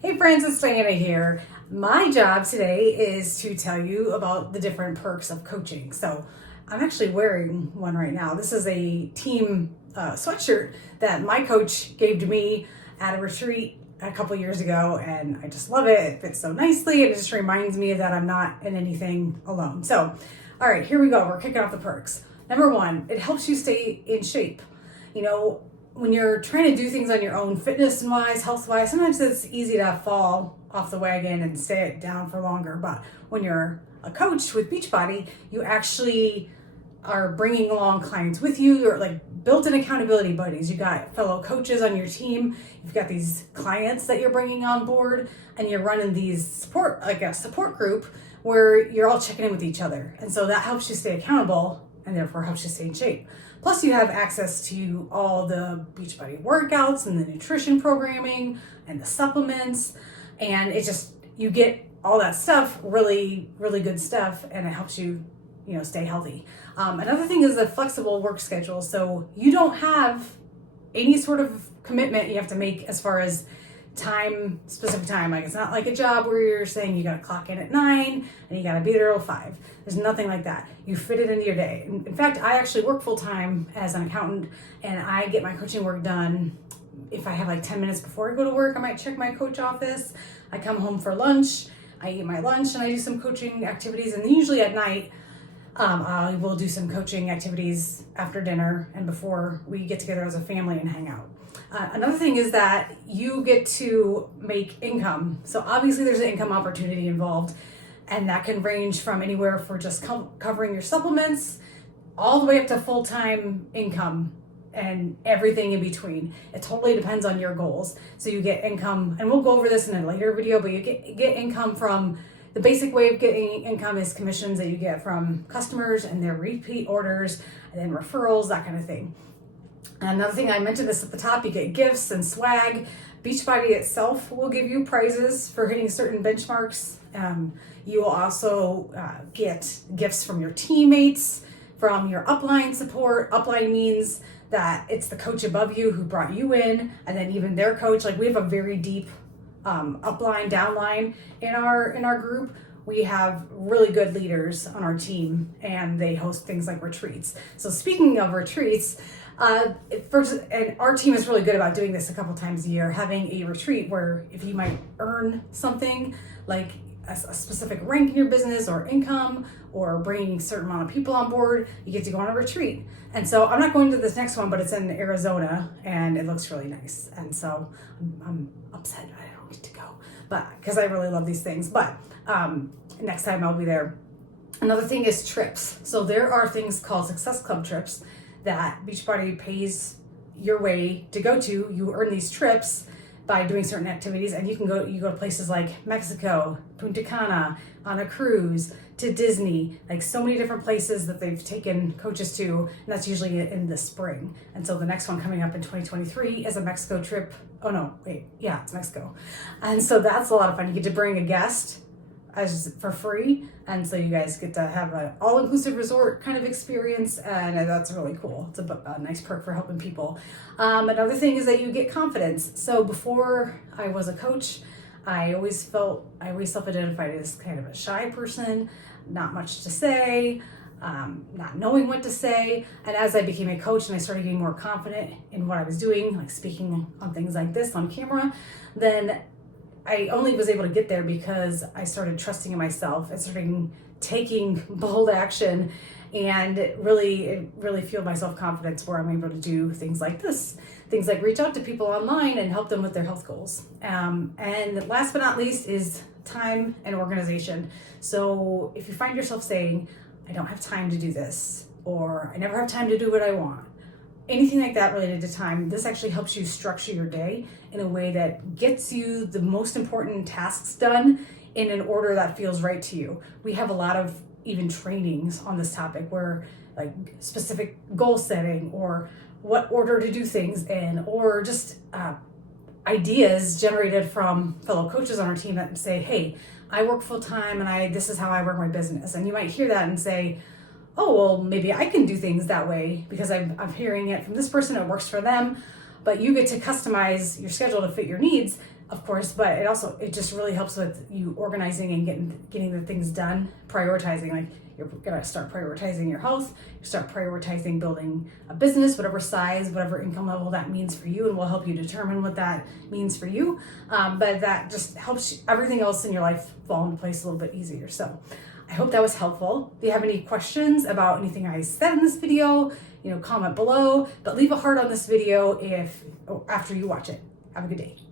Hey friends, it's Diana here. My job today is to tell you about the different perks of coaching. So I'm actually wearing one right now. This is a team sweatshirt that my coach gave to me at a retreat a couple years ago, and I just love it. It fits so nicely, and it just reminds me that I'm not in anything alone. So, all right, here we go. We're kicking off the perks. Number one, it helps you stay in shape. You know, when you're trying to do things on your own, fitness wise, health wise, sometimes it's easy to fall off the wagon and stay down for longer. But when you're a coach with Beachbody, you actually are bringing along clients with you. You're like built-in accountability buddies. You got fellow coaches on your team. You've got these clients that you're bringing on board, and you're running these support, like a support group where you're all checking in with each other. And so that helps you stay accountable and therefore helps you stay in shape. Plus you have access to all the Beachbody workouts and the nutrition programming and the supplements. And it just, you get all that stuff, really, really good stuff, and it helps you, stay healthy. Another thing is the flexible work schedule. So you don't have any sort of commitment you have to make as far as specific time. Like, it's not like a job where you're saying you got to clock in at 9 and you got to be there till 5. There's nothing like that. You fit it into your day. In fact, I actually work full time as an accountant, and I get my coaching work done. If I have like 10 minutes before I go to work, I might check my coach office. I come home for lunch, I eat my lunch, and I do some coaching activities. And then usually at night, I will do some coaching activities after dinner and before we get together as a family and hang out. Another thing is that you get to make income. So obviously there's an income opportunity involved, and that can range from anywhere for just covering your supplements all the way up to full-time income and everything in between. It totally depends on your goals. So you get income, and we'll go over this in a later video, but you get income from, the basic way of getting income is commissions that you get from customers and their repeat orders, and then referrals, that kind of thing. Another thing, I mentioned this at the top, you get gifts and swag. Beachbody itself will give you prizes for hitting certain benchmarks. You will also get gifts from your teammates, from your upline support. Upline means that it's the coach above you who brought you in, and then even their coach. Like, we have a very deep upline, downline in our group. We have really good leaders on our team, and they host things like retreats. So speaking of retreats, and our team is really good about doing this a couple times a year, having a retreat where if you might earn something like a specific rank in your business or income, or bringing a certain amount of people on board, you get to go on a retreat. And so I'm not going to this next one, but it's in Arizona and it looks really nice. And so I'm upset I don't get to go, but because I really love these things. But next time I'll be there. Another thing is trips. So there are things called Success Club trips that Beachbody pays your way to go to. You earn these trips by doing certain activities, and you go to places like Mexico, Punta Cana, on a cruise, to Disney, like so many different places that they've taken coaches to, and that's usually in the spring. And so the next one coming up in 2023 is a Mexico trip. Oh no, wait, yeah, it's Mexico. And so that's a lot of fun. You get to bring a guest for free, and so you guys get to have an all-inclusive resort kind of experience, and that's really cool. It's a nice perk for helping people. Another thing is that you get confidence. So before I was a coach, I always self-identified as kind of a shy person, not much to say, not knowing what to say. And as I became a coach and I started getting more confident in what I was doing, like speaking on things like this on camera, then I only was able to get there because I started trusting in myself and starting taking bold action, and it really fueled my self-confidence, where I'm able to do things like this, things like reach out to people online and help them with their health goals. And last but not least is time and organization. So if you find yourself saying, I don't have time to do this, or I never have time to do what I want, anything like that related to time, this actually helps you structure your day in a way that gets you the most important tasks done in an order that feels right to you. We have a lot of even trainings on this topic, where like specific goal setting, or what order to do things in, or just ideas generated from fellow coaches on our team that say, hey, I work full time and this is how I run my business. And you might hear that and say, oh, well, maybe I can do things that way because I'm hearing it from this person, it works for them. But you get to customize your schedule to fit your needs. of course, but it just really helps with you organizing and getting the things done, prioritizing. Like, you're gonna start prioritizing your health, you start prioritizing building a business, whatever size, whatever income level that means for you, and we'll help you determine what that means for you. But that just helps everything else in your life fall into place a little bit easier. So I hope that was helpful. If you have any questions about anything I said in this video, comment below, but leave a heart on this video after you watch it. Have a good day.